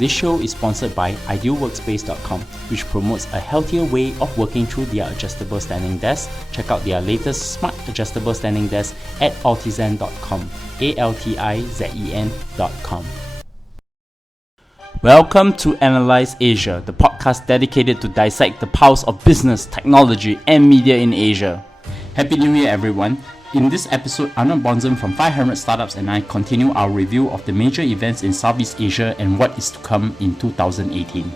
This show is sponsored by idealworkspace.com, which promotes a healthier way of working through their adjustable standing desk. Check out their latest smart adjustable standing desk at altizen.com, altizen.com. Welcome to Analyze Asia, the podcast dedicated to dissect the pulse of business, technology, and media in Asia. Happy New Year, everyone. In this episode, Arnaud Bonzom from 500 Startups and I continue our review of the major events in Southeast Asia and what is to come in 2018.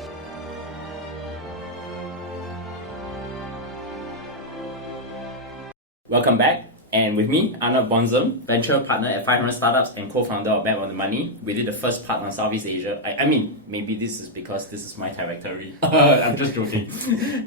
Welcome back. And with me, Arnaud Bonzom, venture partner at 500 Startups and co-founder of Bet on the Money. We did the first part on Southeast Asia. I mean, maybe this is because this is my territory. I'm just joking.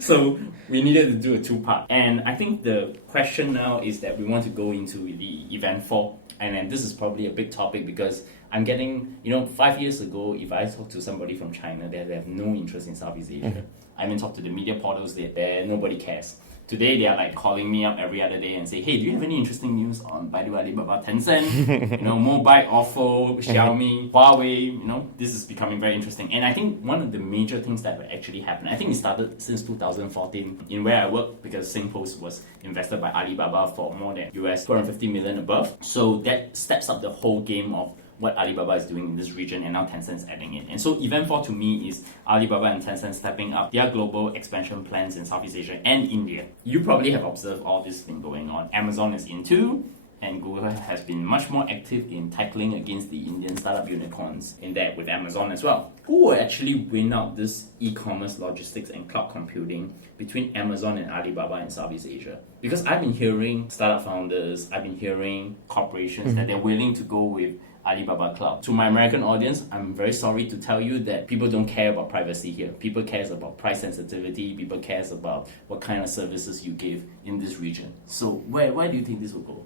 So we needed to do a two-part. And I think the question now is that we want to go into the event 4. And then this is probably a big topic because I'm getting, 5 years ago, if I talk to somebody from China, they have no interest in Southeast Asia. I talk to the media portals there, nobody cares. Today, they are like calling me up every other day and say, hey, do you have any interesting news on Baidu, Alibaba, Tencent, Mobile, Ofo, Xiaomi, Huawei, this is becoming very interesting. And I think one of the major things that will actually happen, I think it started since 2014 in where I work because SingPost was invested by Alibaba for more than US 250 million above. So that steps up the whole game of what Alibaba is doing in this region, and now Tencent's adding in. And so event 4 to me is Alibaba and Tencent stepping up their global expansion plans in Southeast Asia and India. You probably have observed all this thing going on. Amazon is in too, and Google has been much more active in tackling against the Indian startup unicorns in that with Amazon as well. Who will actually win out this e-commerce, logistics, and cloud computing between Amazon and Alibaba in Southeast Asia? Because I've been hearing startup founders, I've been hearing corporations that they're willing to go with Alibaba Cloud. To my American audience, I'm very sorry to tell you that people don't care about privacy here. People cares about price sensitivity. People cares about what kind of services you give in this region. So where do you think this will go?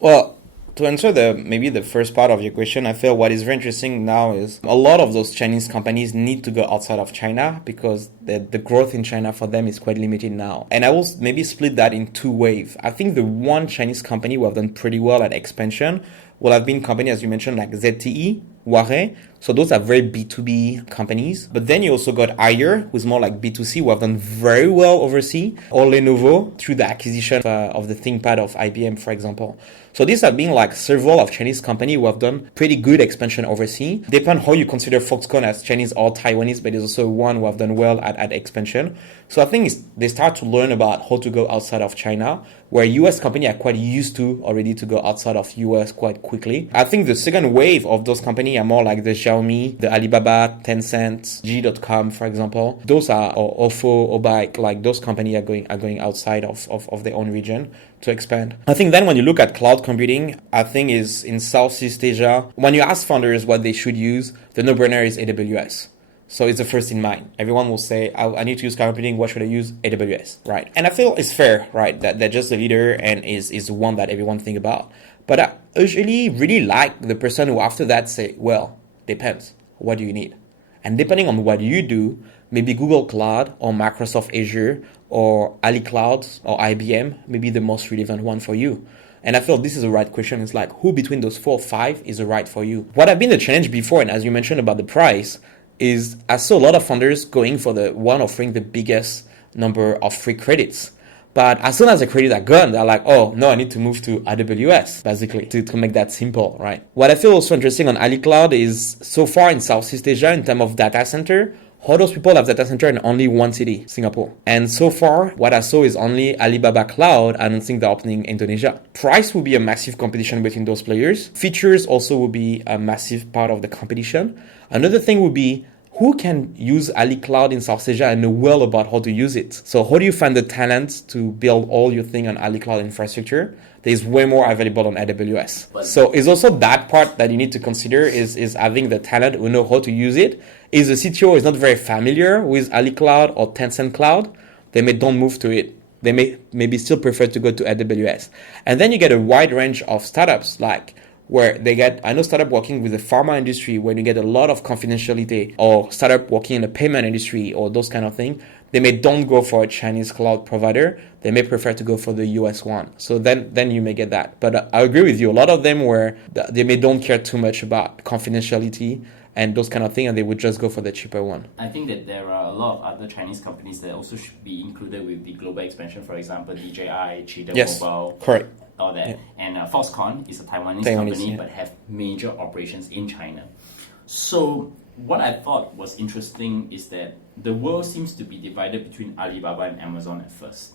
Well, to answer maybe the first part of your question, I feel what is very interesting now is a lot of those Chinese companies need to go outside of China because the growth in China for them is quite limited now. And I will maybe split that in two waves. I think the one Chinese company who have done pretty well at expansion will have been companies, as you mentioned, like ZTE, Huawei. So those are very B2B companies. But then you also got Ayer, who's more like B2C, who have done very well overseas, or Lenovo through the acquisition of the ThinkPad of IBM, for example. So these have been like several of Chinese companies who have done pretty good expansion overseas. Depend how you consider Foxconn as Chinese or Taiwanese, but there's also one who have done well at expansion. So I think they start to learn about how to go outside of China, where US companies are quite used to already to go outside of US quite quickly. I think the second wave of those companies are more like the Xiaomi, the Alibaba, Tencent, G.com, for example. Those are, or Ofo, Obike, like those companies are going outside of their own region to expand. I think then when you look at cloud computing, I think is in Southeast Asia, when you ask founders what they should use, the no-brainer is AWS. So it's the first in mind. Everyone will say, I need to use cloud computing. What should I use? AWS, right? And I feel it's fair, right? That they're just the leader and is the one that everyone think about. But I usually really like the person who after that say, well, depends. What do you need? And depending on what you do, maybe Google Cloud or Microsoft Azure or Ali Cloud or IBM may be the most relevant one for you. And I feel this is the right question. It's like, who between those 4 or 5 is the right for you? What have been the challenge before, and as you mentioned about the price, is I saw a lot of founders going for the one offering the biggest number of free credits. But as soon as the credits are gone, they're like, oh, no, I need to move to AWS, basically, to make that simple, right? What I feel also interesting on Ali Cloud is so far in Southeast Asia, in terms of data center, how those people have data center in only one city, Singapore. And so far, what I saw is only Alibaba Cloud announcing the opening in Indonesia. Price will be a massive competition between those players. Features also will be a massive part of the competition. Another thing will be who can use Ali Cloud in South Asia and know well about how to use it. So how do you find the talent to build all your thing on Ali Cloud infrastructure? There's way more available on AWS. So it's also that part that you need to consider is having the talent who know how to use it. If the CTO is not very familiar with Ali Cloud or Tencent Cloud, they may don't move to it. They may maybe still prefer to go to AWS. And then you get a wide range of startups like where they get, I know startup working with the pharma industry where you get a lot of confidentiality, or startup working in the payment industry or those kind of things. They may don't go for a Chinese cloud provider. They may prefer to go for the US one. So then you may get that. But I agree with you. A lot of them where they may don't care too much about confidentiality and those kind of things, and they would just go for the cheaper one. I think that there are a lot of other Chinese companies that also should be included with the global expansion. For example, DJI, Cheetah Yes, Mobile, correct. all that. Yeah. And Foxconn is a Taiwanese Taiwanese, company, yeah. but have major operations in China. So what I thought was interesting is that the world seems to be divided between Alibaba and Amazon at first.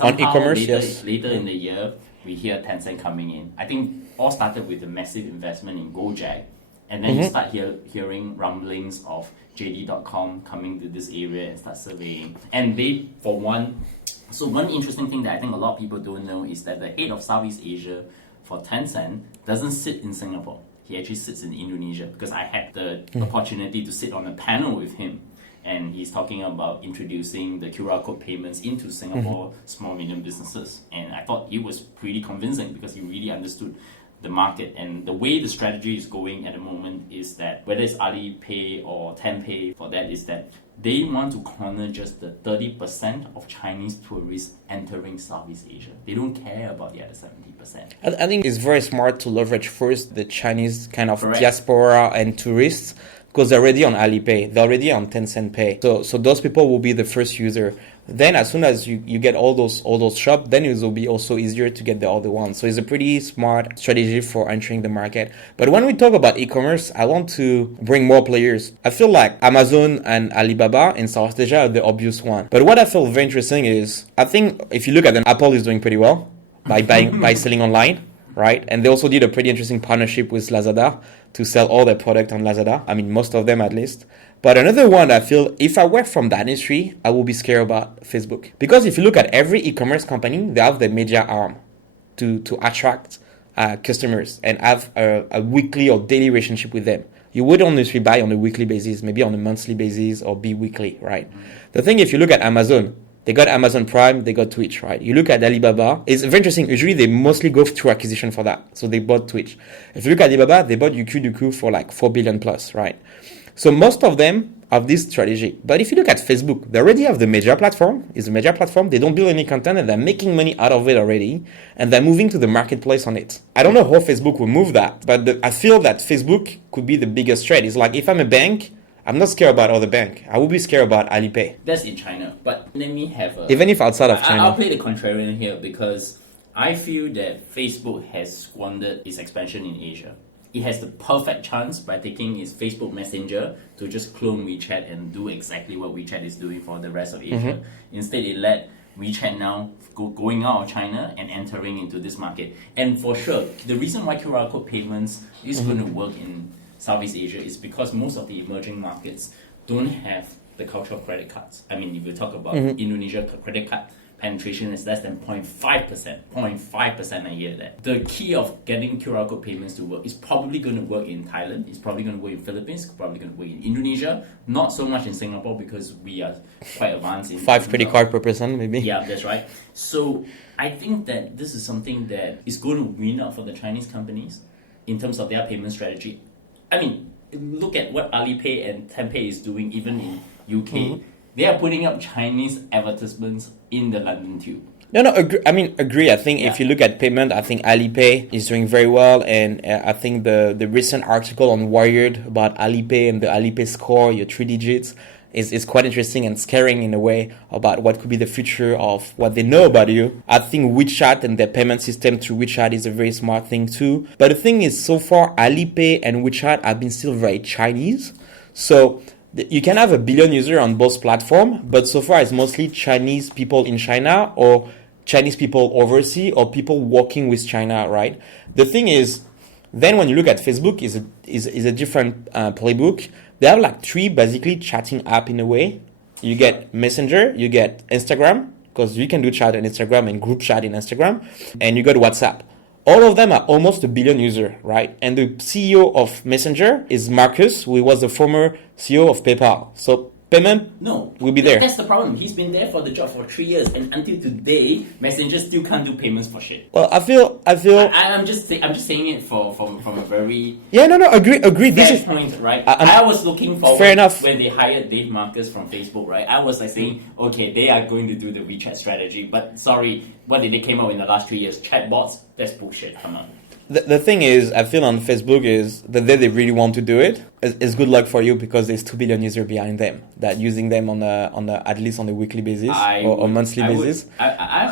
On e-commerce, later, yes. Later in the year, we hear Tencent coming in. I think all started with a massive investment in Gojek, and then you start hearing rumblings of JD.com coming to this area and start surveying. And they, for one, so one interesting thing that I think a lot of people don't know is that the head of Southeast Asia for Tencent doesn't sit in Singapore. He actually sits in Indonesia, because I had the opportunity to sit on a panel with him. And he's talking about introducing the QR code payments into Singapore small, medium businesses. And I thought it was pretty convincing, because he really understood the market. And the way the strategy is going at the moment is that, whether it's Alipay or Tenpay for that, is that they want to corner just the 30% of Chinese tourists entering Southeast Asia. They don't care about the other 70%. I think it's very smart to leverage first the Chinese kind of Correct. diaspora and tourists, because they're already on Alipay, they're already on Tencent Pay. So those people will be the first user. Then as soon as you get all those shops, then it will be also easier to get the other ones. So it's a pretty smart strategy for entering the market. But when we talk about e-commerce, I want to bring more players. I feel like Amazon and Alibaba in South Asia are the obvious one. But what I feel very interesting is, I think if you look at them, Apple is doing pretty well by selling online, right? And they also did a pretty interesting partnership with Lazada to sell all their product on Lazada. I mean, most of them at least. But another one, I feel, if I were from that industry, I would be scared about Facebook. Because if you look at every e-commerce company, they have the media arm to attract customers and have a weekly or daily relationship with them. You would only buy on a weekly basis, maybe on a monthly basis or bi-weekly, right? The thing, if you look at Amazon, they got Amazon Prime, they got Twitch, right? You look at Alibaba, it's very interesting. Usually they mostly go through acquisition for that. So they bought Twitch. If you look at Alibaba, they bought Youku for like 4 billion plus, right? So most of them have this strategy. But if you look at Facebook, they already have the media platform. It's a media platform. They don't build any content and they're making money out of it already. And they're moving to the marketplace on it. I don't know how Facebook will move that, but I feel that Facebook could be the biggest threat. It's like, if I'm a bank, I'm not scared about other bank. I would be scared about Alipay. That's in China. But let me have a... Even if outside of China. I'll play the contrarian here, because I feel that Facebook has squandered its expansion in Asia. It has the perfect chance by taking its Facebook Messenger to just clone WeChat and do exactly what WeChat is doing for the rest of Asia. Instead, it let WeChat now going out of China and entering into this market. And for sure, the reason why QR code payments is going to work in Southeast Asia is because most of the emerging markets don't have the culture of credit cards. I mean, if you talk about Indonesia, credit card penetration is less than 0.5%. 0.5%, I hear that. The key of getting QR code payments to work is probably going to work in Thailand, it's probably going to work in Philippines, probably going to work in Indonesia, not so much in Singapore because we are quite advanced in 5 credit card per person, maybe. Yeah, that's right. So I think that this is something that is going to win out for the Chinese companies in terms of their payment strategy. I mean, look at what Alipay and Tenpay is doing even in UK. They are putting up Chinese advertisements in the London Tube. No, agree. I think if you look at payment, I think Alipay is doing very well. And I think the recent article on Wired about Alipay and the Alipay score, your 3 digits, is quite interesting and scaring in a way about what could be the future of what they know about you. I think WeChat and their payment system through WeChat is a very smart thing too. But the thing is, so far, Alipay and WeChat have been still very Chinese. So you can have 1 billion users on both platforms, but so far it's mostly Chinese people in China or Chinese people overseas or people working with China, right? The thing is, then when you look at Facebook, is a different playbook. They have like 3 basically chatting app in a way. You get Messenger, you get Instagram, because you can do chat on Instagram and group chat in Instagram, and you got WhatsApp. All of them are almost 1 billion users, right? And the CEO of Messenger is Marcus, who was the former CEO of PayPal. So payment will be there. That's the problem. He's been there for the job for 3 years, and until today, Messenger still can't do payments for shit. Well, I feel. I'm just saying it from a very agree. This is point, right? I was looking forward. Fair enough. When they hired Dave Marcus from Facebook, right? I was like saying, okay, they are going to do the WeChat strategy, but sorry, what did they came out in the last 3 years? Chatbots, that's bullshit. Come on. The thing is, I feel on Facebook is the day they really want to do it is good luck for you because there's 2 billion users behind them that using them on a at least on a weekly basis or monthly basis.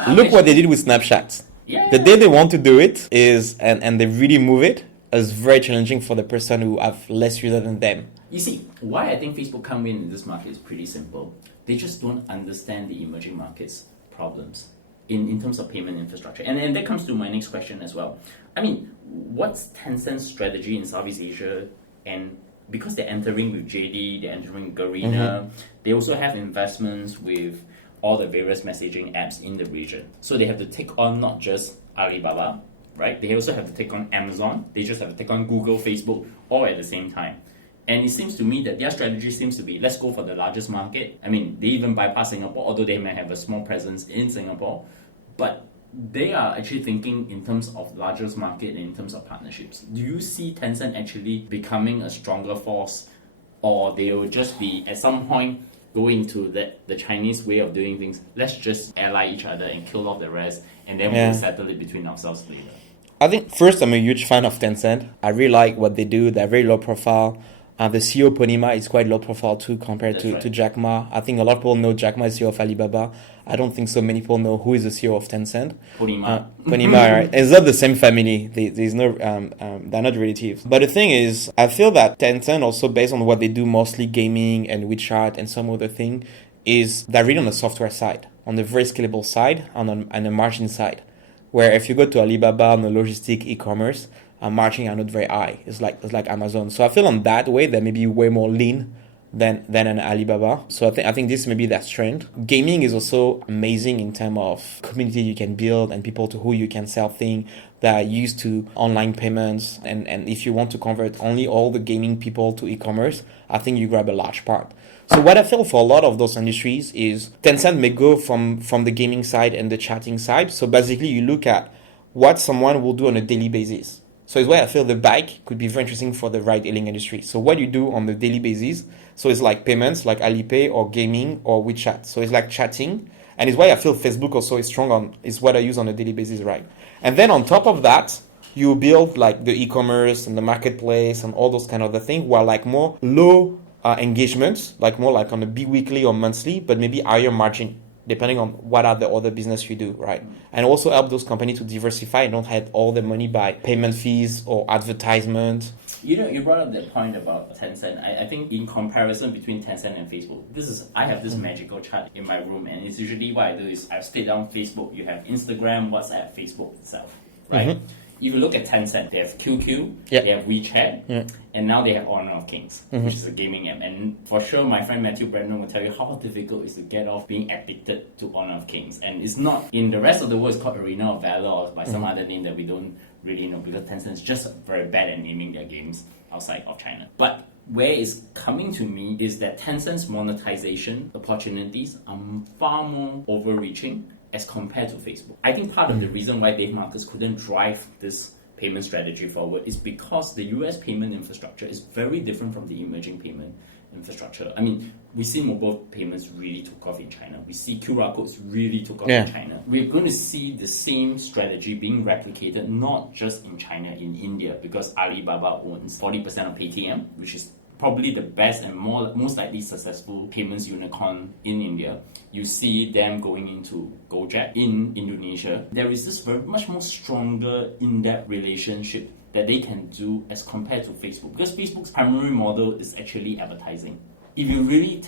Look what they did with Snapchat. Yeah. The day they want to do it is and they really move it is very challenging for the person who have less user than them. You see, why I think Facebook can't win in this market is pretty simple. They just don't understand the emerging markets problems in terms of payment infrastructure. And that comes to my next question as well. I mean, what's Tencent's strategy in Southeast Asia? And because they're entering with JD, they're entering Garena, they also have investments with all the various messaging apps in the region. So they have to take on not just Alibaba, right? They also have to take on Amazon. They just have to take on Google, Facebook, all at the same time. And it seems to me that their strategy seems to be, let's go for the largest market. I mean, they even bypass Singapore, although they may have a small presence in Singapore. But they are actually thinking in terms of largest market and in terms of partnerships. Do you see Tencent actually becoming a stronger force, or they will just be, at some point, going to the Chinese way of doing things? Let's just ally each other and kill off the rest, and then we'll settle it between ourselves later. I think, first, I'm a huge fan of Tencent. I really like what they do. They're very low profile. The CEO Ponima is quite low profile too compared to Jack Ma. I think a lot of people know Jack Ma is CEO of Alibaba. I don't think so many people know who is the CEO of Tencent. Ponima. Ponima, right? It's not the same family. There's no, they're not relatives. But the thing is, I feel that Tencent also, based on what they do, mostly gaming and WeChat and some other thing, is they're really on the software side, on the very scalable side, and on the margin side. Where if you go to Alibaba on the logistic e-commerce, margin are not very high. It's like Amazon. So I feel on that way they may be way more lean than an Alibaba. So I think this may be their strength. Gaming is also amazing in terms of community you can build and people to who you can sell things that are used to online payments. And if you want to convert only all the gaming people to e-commerce, I think you grab a large part. So what I feel for a lot of those industries is Tencent may go from the gaming side and the chatting side. So basically you look at what someone will do on a daily basis. So it's why I feel the bike could be very interesting for the ride-hailing industry. So what you do on the daily basis, so it's like payments, like Alipay or gaming or WeChat. So it's like chatting. And it's why I feel Facebook also is strong on, is what I use on a daily basis, right? And then on top of that, you build like the e-commerce and the marketplace and all those kind of the things where like more low engagements, like more like on a bi-weekly or monthly, but maybe higher margin, depending on what are the other business you do, right? And also help those companies to diversify and don't have all the money by payment fees or advertisement. You know, you brought up that point about Tencent. I think in comparison between Tencent and Facebook, I have this magical chart in my room, and it's usually what I do is I state down Facebook. You have Instagram, WhatsApp, Facebook itself, right? If you look at Tencent, they have QQ, they have WeChat, and now they have Honor of Kings, which is a gaming app. And for sure, my friend Matthew Brandon will tell you how difficult it is to get off being addicted to Honor of Kings. And it's not, in the rest of the world, it's called Arena of Valor or by some other name that we don't really know, because Tencent is just very bad at naming their games outside of China. But where it's coming to me is that Tencent's monetization opportunities are far more overreaching as compared to Facebook. I think part of the reason why Dave Marcus couldn't drive this payment strategy forward is because the US payment infrastructure is very different from the emerging payment infrastructure. I mean, we see mobile payments really took off in China. We see QR codes really took off in China. We're going to see the same strategy being replicated not just in China, in India, because Alibaba owns 40% of Paytm, which is probably the best and most likely successful payments unicorn in India. You see them going into Gojek in Indonesia. There is this very much more stronger in-depth relationship that they can do as compared to Facebook, because Facebook's primary model is actually advertising. If you really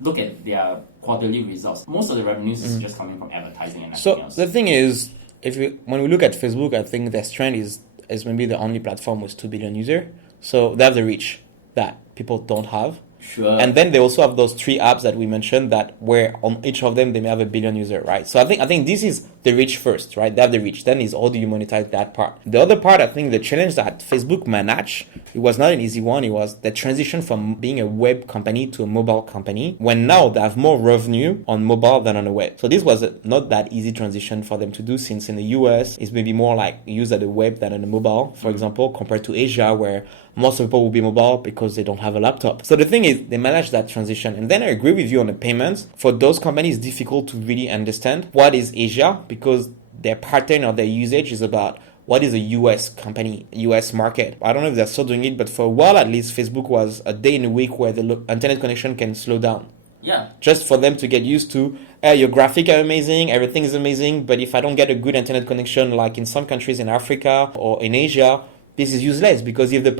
look at their quarterly results, most of the revenues is just coming from advertising and nothing else. The thing is, when we look at Facebook, I think their strength is maybe the only platform with 2 billion users. So they have the reach that people don't have. Sure. And then they also have those 3 apps that we mentioned that where on each of them they may have 1 billion users, right? So I think this is the reach first, right? They have the reach. Then is how do you monetize that part? The other part, I think the challenge that Facebook managed, it was not an easy one. It was the transition from being a web company to a mobile company, when now they have more revenue on mobile than on the web. So this was not that easy transition for them to do, since in the US it's maybe more like used at the web than on the mobile, for example, compared to Asia, where most people will be mobile because they don't have a laptop. So the thing is, they manage that transition. And then I agree with you on the payments. For those companies, it's difficult to really understand what is Asia, because their pattern or their usage is about what is a US company, US market. I don't know if they're still doing it, but for a while at least, Facebook was a day in a week where the internet connection can slow down. Yeah. Just for them to get used to, your graphics are amazing, everything is amazing, but if I don't get a good internet connection, like in some countries in Africa or in Asia, this is useless because if the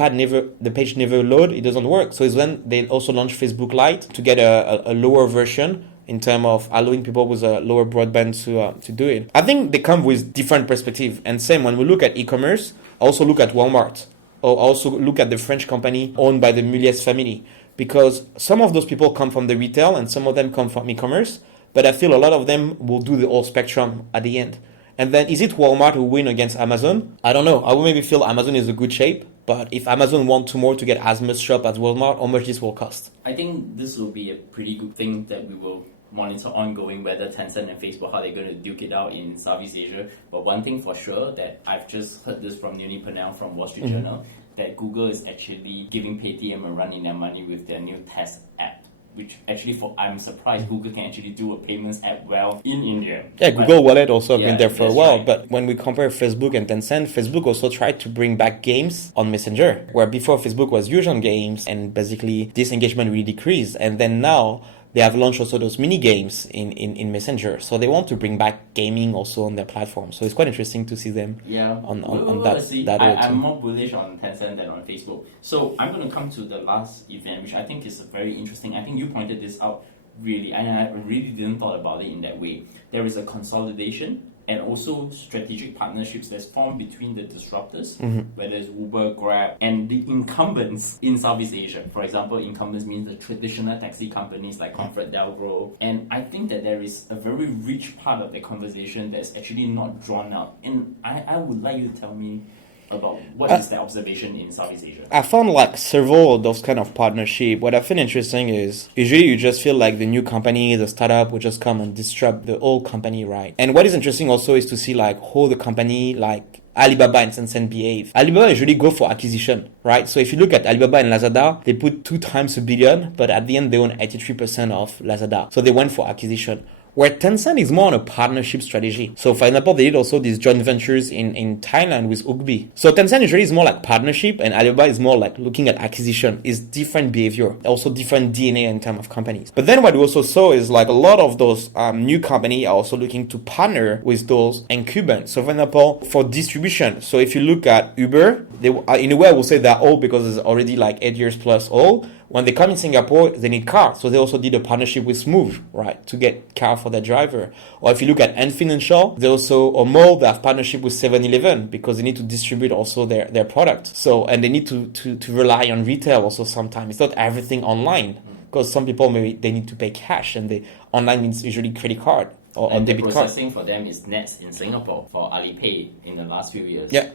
page never load, it doesn't work. So it's when they also launched Facebook Lite to get a lower version in terms of allowing people with a lower broadband to do it. I think they come with different perspective. And same when we look at e-commerce, also look at Walmart, or also look at the French company owned by the Mulliez family. Because some of those people come from the retail and some of them come from e-commerce, but I feel a lot of them will do the whole spectrum at the end. And then is it Walmart who win against Amazon? I don't know. I would maybe feel Amazon is a good shape, but if Amazon want tomorrow to get as much shop as Walmart, how much this will cost? I think this will be a pretty good thing that we will monitor ongoing, whether Tencent and Facebook, how they're going to duke it out in Southeast Asia. But one thing for sure that I've just heard this from Nuni Purnell from Wall Street Journal, that Google is actually giving Paytm a run in their money with their new test app, which actually I'm surprised Google can actually do a payments app well in India. Yeah, Google Wallet also been there for a while. Right. But when we compare Facebook and Tencent, Facebook also tried to bring back games on Messenger, where before Facebook was huge on games and basically this engagement really decreased. And then now they have launched also those mini games in Messenger. So they want to bring back gaming also on their platform. So it's quite interesting to see them on that way too. I'm more bullish on Tencent than on Facebook. So I'm going to come to the last event, which I think is very interesting. I think you pointed this out really, and I really didn't thought about it in that way. There is a consolidation and also strategic partnerships that's formed between the disruptors, whether it's Uber, Grab, and the incumbents in Southeast Asia. For example, incumbents means the traditional taxi companies like ComfortDelGro. And I think that there is a very rich part of the conversation that's actually not drawn out. And I would like you to tell me about what is the observation in Southeast Asia. I found like several of those kind of partnership. What I find interesting is usually you just feel like the new company, the startup will just come and disrupt the old company, right? And what is interesting also is to see like how the company like Alibaba and Tencent behave. Alibaba usually go for acquisition, right? So if you look at Alibaba and Lazada, they put 2 times $1 billion, but at the end they own 83% of Lazada. So they went for acquisition. Where Tencent is more on a partnership strategy. So for example, they did also these joint ventures in Thailand with Ugbi. So Tencent usually is more like partnership and Alibaba is more like looking at acquisition. It's different behavior, also different DNA in terms of companies. But then what we also saw is like a lot of those new companies are also looking to partner with those incumbents. So for example, for distribution. So if you look at Uber, they in a way I will say they're old because it's already like 8 years plus old. When they come in Singapore, they need cars. So they also did a partnership with Smooth, right, to get car for their driver. Or if you look at Ant Financial, they also, or Mall, they have partnership with 7-Eleven because they need to distribute also their product. So, and they need to rely on retail also sometimes. It's not everything online because some people, maybe they need to pay cash and online means usually credit card or debit card. And the processing for them is Nets in Singapore for Alipay in the last few years. Yeah.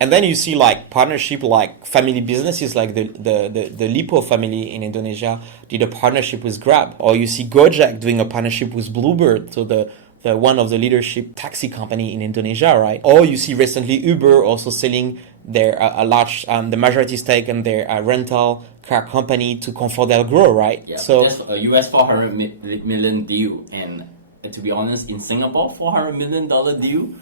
And then you see like partnership like family businesses like the Lipo family in Indonesia did a partnership with Grab. Or you see Gojek doing a partnership with Bluebird, so the one of the leadership taxi company in Indonesia, right? Or you see recently Uber also selling their a large the majority stake in their rental car company to ComfortDelGro, right? Yeah, so that's a US $400 million deal, and to be honest, in Singapore, $400 million deal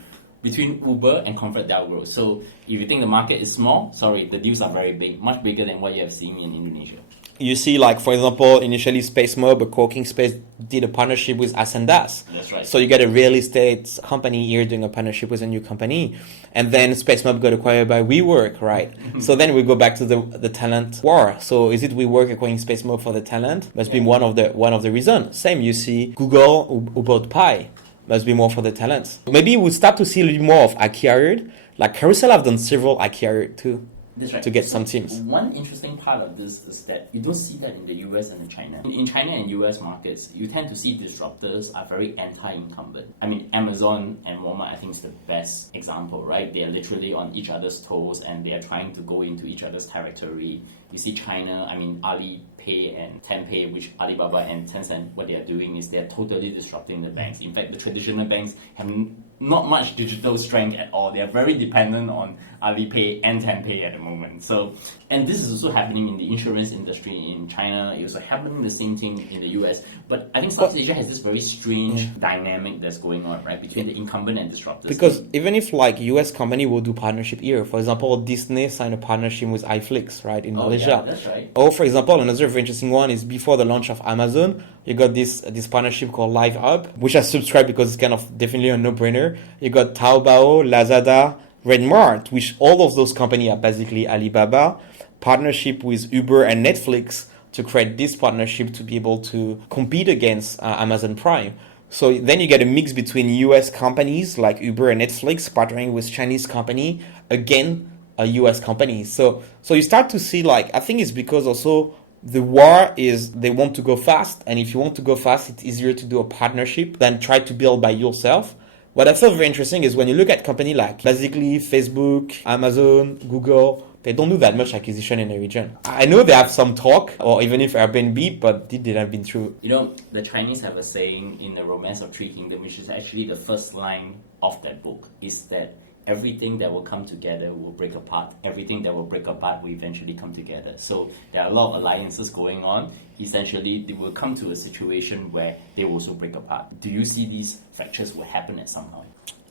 between Uber and ComfortDelGro. So if you think the market is small, sorry, the deals are very big, much bigger than what you have seen in Indonesia. You see, like, for example, initially SpaceMob, a co-working space, did a partnership with Ascendas. That's right. So you get a real estate company here doing a partnership with a new company. And then SpaceMob got acquired by WeWork, right? So then we go back to the talent war. So is it WeWork acquiring SpaceMob for the talent? Must be one of the reasons. Same, you see Google who bought Pi. Must be more for the talents. Maybe we'll start to see a little more of IKEA. Like Carousel have done several IKEA too. That's right. To get some teams. One interesting part of this is that you don't see that in the US and in China. In China and US markets, you tend to see disruptors are very anti-incumbent. I mean, Amazon and Walmart, I think, is the best example, right? They are literally on each other's toes and they are trying to go into each other's territory. You see China, I mean, Alipay Alipay and Tenpay, which Alibaba and Tencent, what they are doing is they're totally disrupting the banks. In fact, the traditional banks have not much digital strength at all. They are very dependent on Alipay and Tenpay at the moment. So, and this is also happening in the insurance industry in China. It's also happening the same thing in the US. But I think Southeast Asia has this very strange dynamic that's going on, right, between the incumbent and disruptors. Because even if like US company will do partnership here, for example, Disney signed a partnership with iFlix, right, in Malaysia. Yeah, that's right. Or for example, another very interesting one is before the launch of Amazon, you got this partnership called Live Up, which I subscribed because it's kind of definitely a no-brainer. You got Taobao, Lazada, Redmart, which all of those companies are basically Alibaba, partnership with Uber and Netflix to create this partnership to be able to compete against Amazon Prime. So then you get a mix between US companies like Uber and Netflix partnering with Chinese company, again, a US company. So you start to see, like, I think it's because also the war is they want to go fast. And if you want to go fast, it's easier to do a partnership than try to build by yourself. What I feel very interesting is when you look at companies like basically Facebook, Amazon, Google, they don't do that much acquisition in the region. I know they have some talk, or even if Airbnb, but it didn't been true. You know, the Chinese have a saying in the Romance of Three Kingdoms, which is actually the first line of that book, is that everything that will come together will break apart. Everything that will break apart will eventually come together. So there are a lot of alliances going on. Essentially, they will come to a situation where they will also break apart. Do you see these fractures will happen at some point?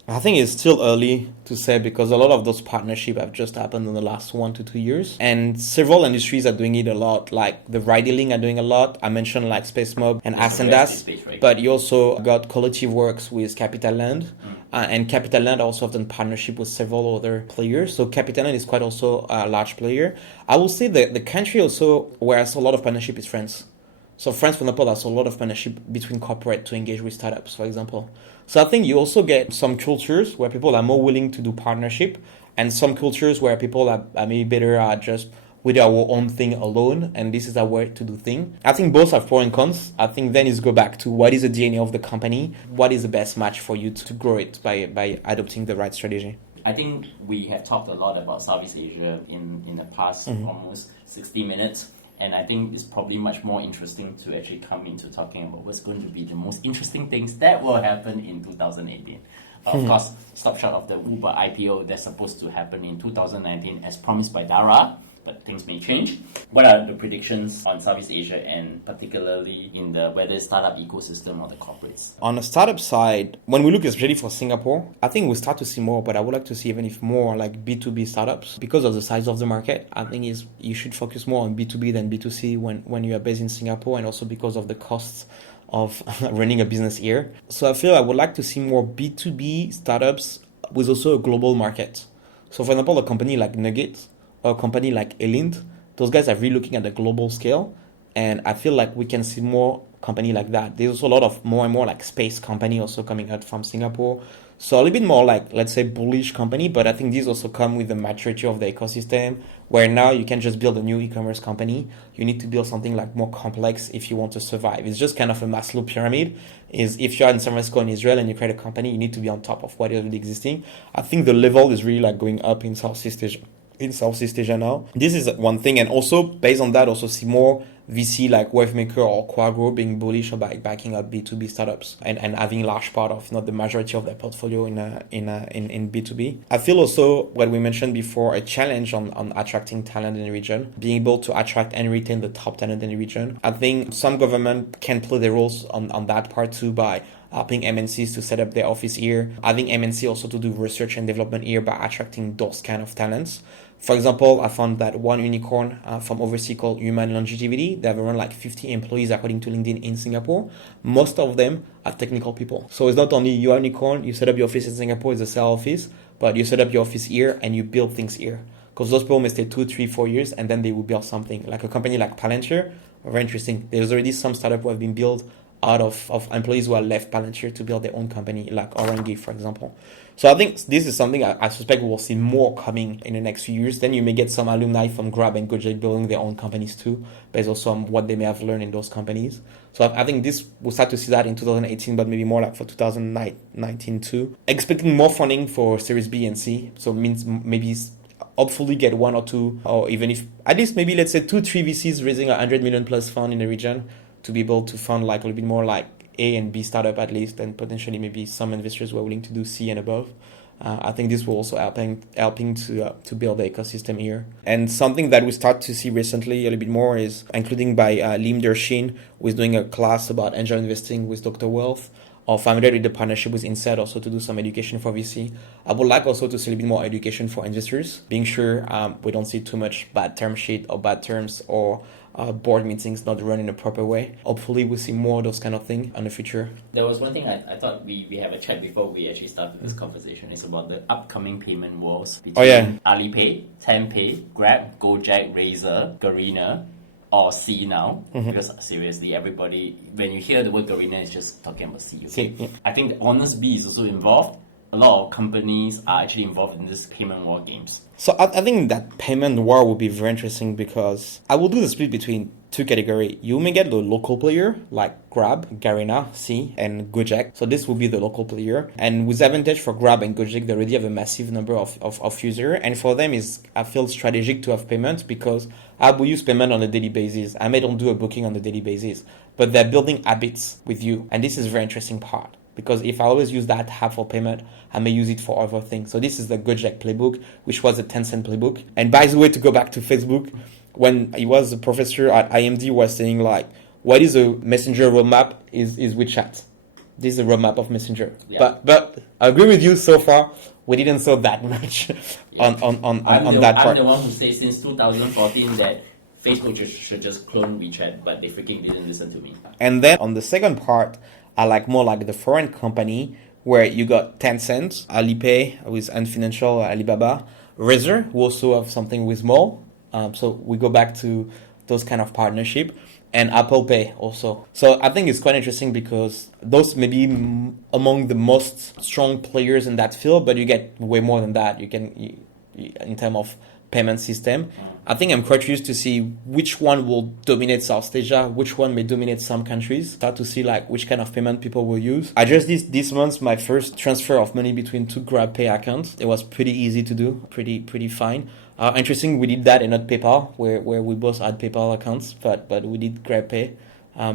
I think it's still early to say because a lot of those partnerships have just happened in the last 1 to 2 years. And several industries are doing it a lot, like the ride-hailing are doing a lot. I mentioned like SpaceMob and Ascendas, right? But you also got Collective Works with Capital Land. And Capital Land also have done partnership with several other players. So Capital Land is quite also a large player. I will say that the country also where has a lot of partnership is France. So France, for example, has a lot of partnership between corporate to engage with startups, for example. So I think you also get some cultures where people are more willing to do partnership and some cultures where people are maybe better at just with our own thing alone, and this is our way to do things. I think both have pros and cons. I think then is go back to what is the DNA of the company, what is the best match for you to grow it by adopting the right strategy. I think we have talked a lot about Southeast Asia in the past almost 60 minutes. And I think it's probably much more interesting to actually come into talking about what's going to be the most interesting things that will happen in 2018. Of course, stop short of the Uber IPO that's supposed to happen in 2019 as promised by Dara, but things may change. What are the predictions on Southeast Asia and particularly in the whether startup ecosystem or the corporates? On the startup side, when we look especially for Singapore, I think we start to see more, but I would like to see even if more like B2B startups because of the size of the market. I think you should focus more on B2B than B2C when you are based in Singapore, and also because of the costs of running a business here. So I feel I would like to see more B2B startups with also a global market. So for example, a company like Nugget, or a company like Elind, those guys are really looking at the global scale. And I feel like we can see more company like that. There's also a lot of more and more like space company also coming out from Singapore. So a little bit more like, let's say, bullish company, but I think these also come with the maturity of the ecosystem, where now you can just build a new e-commerce company. You need to build something like more complex if you want to survive. It's just kind of a Maslow pyramid. Is if you're in San Francisco in Israel and you create a company, you need to be on top of what is already existing. I think the level is really like going up in Southeast Asia now. This is one thing, and also based on that, also see more VC like Wavemaker or Quagro being bullish about backing up B2B startups and having large part of not the majority of their portfolio in B2B. I feel also what we mentioned before, a challenge on attracting talent in the region, being able to attract and retain the top talent in the region. I think some government can play their roles on that part too by helping MNCs to set up their office here, having MNC also to do research and development here by attracting those kind of talents. For example, I found that one unicorn from overseas called Human Longevity, they have around like 50 employees according to LinkedIn in Singapore. Most of them are technical people. So it's not only you are unicorn, you set up your office in Singapore, it's a sale office, but you set up your office here and you build things here. Because those people may stay 2, 3, 4 years and then they will build something. Like a company like Palantir, very interesting. There's already some startup who have been built out of employees who are left Palantir to build their own company, like Orange, for example. So I think this is something I suspect we'll see more coming in the next few years. Then you may get some alumni from Grab and Gojek building their own companies too, based also on what they may have learned in those companies. So I think we'll start to see that in 2018, but maybe more like for 2019 too. Expecting more funding for Series B and C. So it means maybe hopefully get one or two, or even if at least maybe let's say 2-3 VCs raising 100 million plus fund in the region to be able to fund like a little bit more like A and B startup at least, and potentially maybe some investors who are willing to do C and above. I think this will also helping to build the ecosystem here. And something that we start to see recently a little bit more is including by Lim Der-Shin, who is doing a class about angel investing with Dr. Wealth, or familiar with the partnership with Insight also to do some education for VC. I would like also to see a little bit more education for investors, being sure we don't see too much bad term sheet or bad terms or board meetings not run in a proper way. Hopefully we'll see more of those kind of things in the future. There was one thing I thought we have a chat before we actually started this conversation. It's about the upcoming payment wars between Alipay, Tenpay, Grab, Gojek, Razer, Garena, or C now. Because seriously, everybody, when you hear the word Garena, it's just talking about C. Okay? Yeah. I think the Honest Bee is also involved. A lot of companies are actually involved in this payment war games. So I think that payment war will be very interesting because I will do the split between two categories. You may get the local player like Grab, Garena, C, and Gojek. So this will be the local player. And with advantage for Grab and Gojek, they already have a massive number of users. And for them, I feel strategic to have payments because I will use payment on a daily basis. I may don't do a booking on a daily basis, but they're building habits with you. And this is a very interesting part. Because if I always use that app for payment, I may use it for other things. So this is the Gojek playbook, which was a Tencent playbook. And by the way, to go back to Facebook, when he was a professor at IMD, was saying like, what is a messenger roadmap is WeChat. This is a roadmap of messenger. Yeah. But I agree with you so far. We didn't saw that much on that part. I'm the one who says since 2014 that Facebook should just clone WeChat, but they freaking didn't listen to me. And then on the second part, I like more like the foreign company where you got Tencent, Alipay with Ant Financial, Alibaba, Razer, who also have something with Mall. So we go back to those kind of partnership, and Apple Pay also. So I think it's quite interesting because those may be among the most strong players in that field, but you get way more than that. In terms of payment system. I think I'm quite curious to see which one will dominate South Asia, which one may dominate some countries. Start to see like which kind of payment people will use. I just did this month my first transfer of money between two GrabPay accounts. It was pretty easy to do, pretty fine. Interesting, we did that and not PayPal, where we both had PayPal accounts, but we did GrabPay.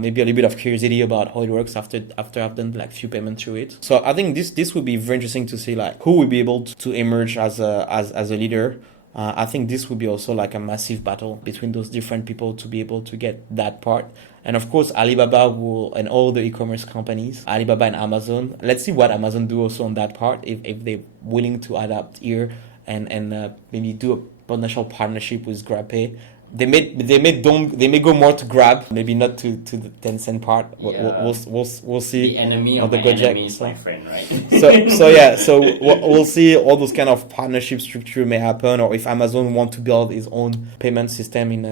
Maybe a little bit of curiosity about how it works after I've done like few payments through it. So I think this would be very interesting to see like who will be able to emerge as a leader. I think this will be also like a massive battle between those different people to be able to get that part. And of course, Alibaba will, and all the e-commerce companies, Alibaba and Amazon. Let's see what Amazon do also on that part, if they're willing to adapt here and maybe do a potential partnership with GrabPay. They may go more to Grab, maybe not to the Tencent part. Yeah. We'll see. The enemy of my enemy is my friend, right? So we'll see all those kind of partnership structure may happen, or if Amazon want to build its own payment system in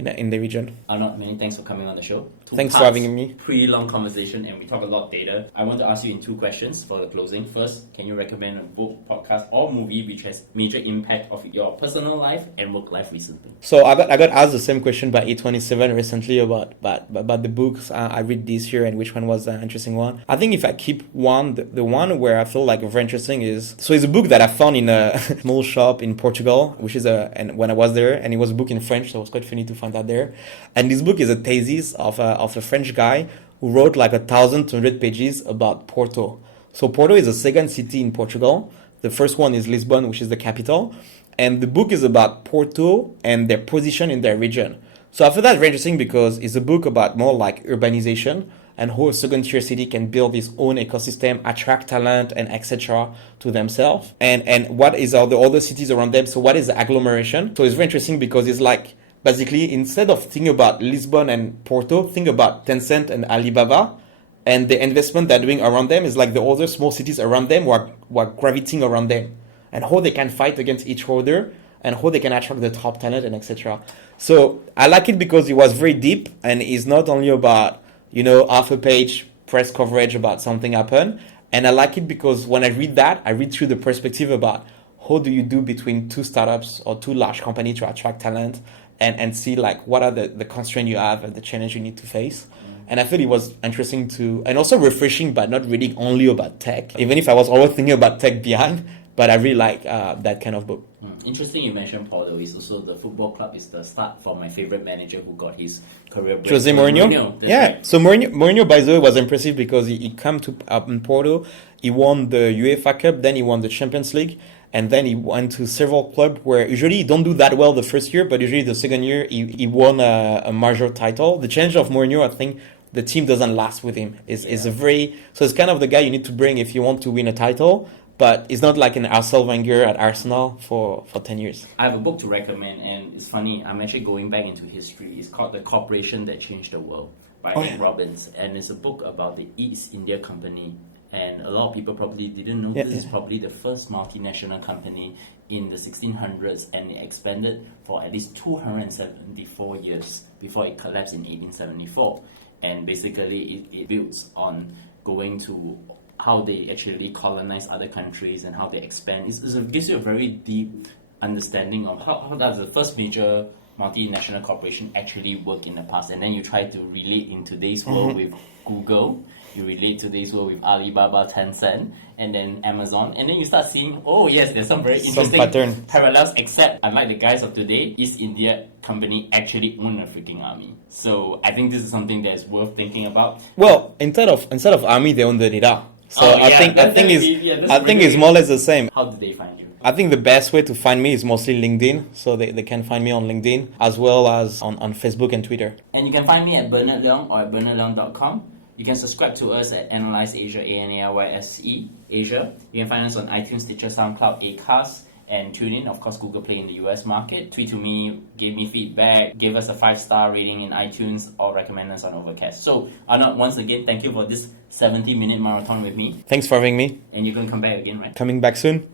the region. Arnaud, many thanks for coming on the show. Thanks for having me. Pretty long conversation, and we talk a lot of data. I want to ask you in two questions for the closing. First, can you recommend a book, podcast, or movie which has major impact of your personal life and work life recently? So I got asked the same question by A27 recently about the books I read this year and which one was an interesting one. I think if I keep one, the one where I feel like very interesting is, so it's a book that I found in a small shop in Portugal, which is and when I was there, and it was a book in French, so it was quite funny to find that there. And this book is a thesis of a French guy who wrote like 1,200 pages about Porto. So Porto is the second city in Portugal. The first one is Lisbon, which is the capital. And the book is about Porto and their position in their region. So I feel that's very interesting because it's a book about more like urbanization and how a second tier city can build its own ecosystem, attract talent and etc. to themselves. And what is all the other cities around them? So what is the agglomeration? So it's very interesting because it's like, basically, instead of thinking about Lisbon and Porto, think about Tencent and Alibaba, and the investment they're doing around them is like the other small cities around them who are gravitating around them, and how they can fight against each other, and how they can attract the top talent, and etc. So I like it because it was very deep, and it's not only about, half a page press coverage about something happened, and I like it because when I read that, I read through the perspective about how do you do between two startups or two large companies to attract talent, and see like what are the constraints you have and the challenge you need to face. And I feel it was interesting and also refreshing, but not really only about tech. Even if I was always thinking about tech behind, But I really like that kind of book. Interesting you mentioned Porto. Is also the football club is the start for my favorite manager who got his career break. Jose Mourinho? Yeah. Right. So Mourinho, by the way, was impressive because he came to in Porto. He won the UEFA Cup, then he won the Champions League, and then he went to several clubs where usually he don't do that well the first year, but usually the second year he won a major title. The challenge of Mourinho, I think, the team doesn't last with him. Is a very so it's kind of the guy you need to bring if you want to win a title. But it's not like an Arsene Wenger at Arsenal for 10 years. I have a book to recommend, and it's funny, I'm actually going back into history. It's called The Corporation That Changed the World by Nick Robbins. And it's a book about the East India Company. And a lot of people probably didn't know this is probably the first multinational company in the 1600s, and it expanded for at least 274 years before it collapsed in 1874. And basically, it builds on going to how they actually colonize other countries and how they expand. It gives you a very deep understanding of how does the first major multinational corporation actually work in the past. And then you try to relate in today's world with Google, you relate today's world with Alibaba, Tencent, and then Amazon. And then you start seeing, oh yes, there's some very interesting parallels, except unlike the guys of today, East India Company actually own a freaking army. So I think this is something that's worth thinking about. Well, instead of army, they own the data. So I think it's more or less the same. How do they find you? I think the best way to find me is mostly LinkedIn. So they can find me on LinkedIn as well as on Facebook and Twitter. And you can find me at Bernard Leong or at bernardleong.com. You can subscribe to us at Analyse Asia, ANALYSE Asia. You can find us on iTunes, Stitcher, SoundCloud, Acast, and tune in, of course, Google Play in the US market. Tweet to me, give me feedback, give us a 5-star rating in iTunes, or recommend us on Overcast. So, Arnaud, once again, thank you for this 70-minute marathon with me. Than's for having me. And you're going to come back again, right? Coming back soon.